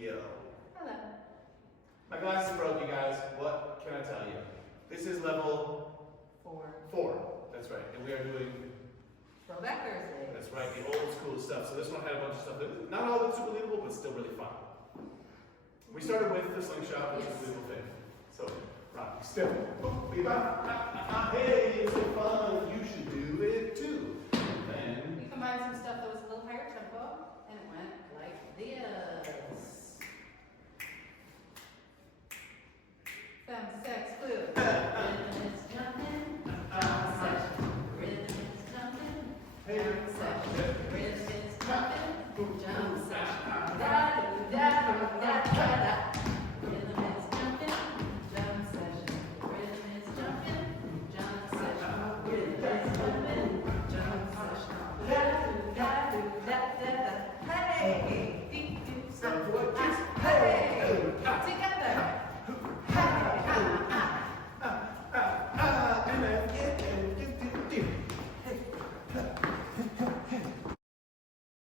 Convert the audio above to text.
Yo. Hello. My glasses broke, you guys. What can I tell you? This is level 4. That's right. And we are doing Throwback Thursday. That's right, the old school stuff. So this one had a bunch of stuff that not all of it's super believable, but still really fun. We started with the slingshot, which is a beautiful thing. So, rock, still. Hey, it's so fun. You should do it too. Then We combined some stuff that was a little higher tempo, and it went like this. Fem, sex, flu. Rhythm is jumping. Jam session. Rhythm is jumping. Jam session. Rhythm is jumping. Jam session. Da da da da da da. Rhythm is jumping. Jam session. Rhythm is jumping. Jam session. Rhythm is jumping. Jam session. Da da da da da. Hey, deep, deep, so what you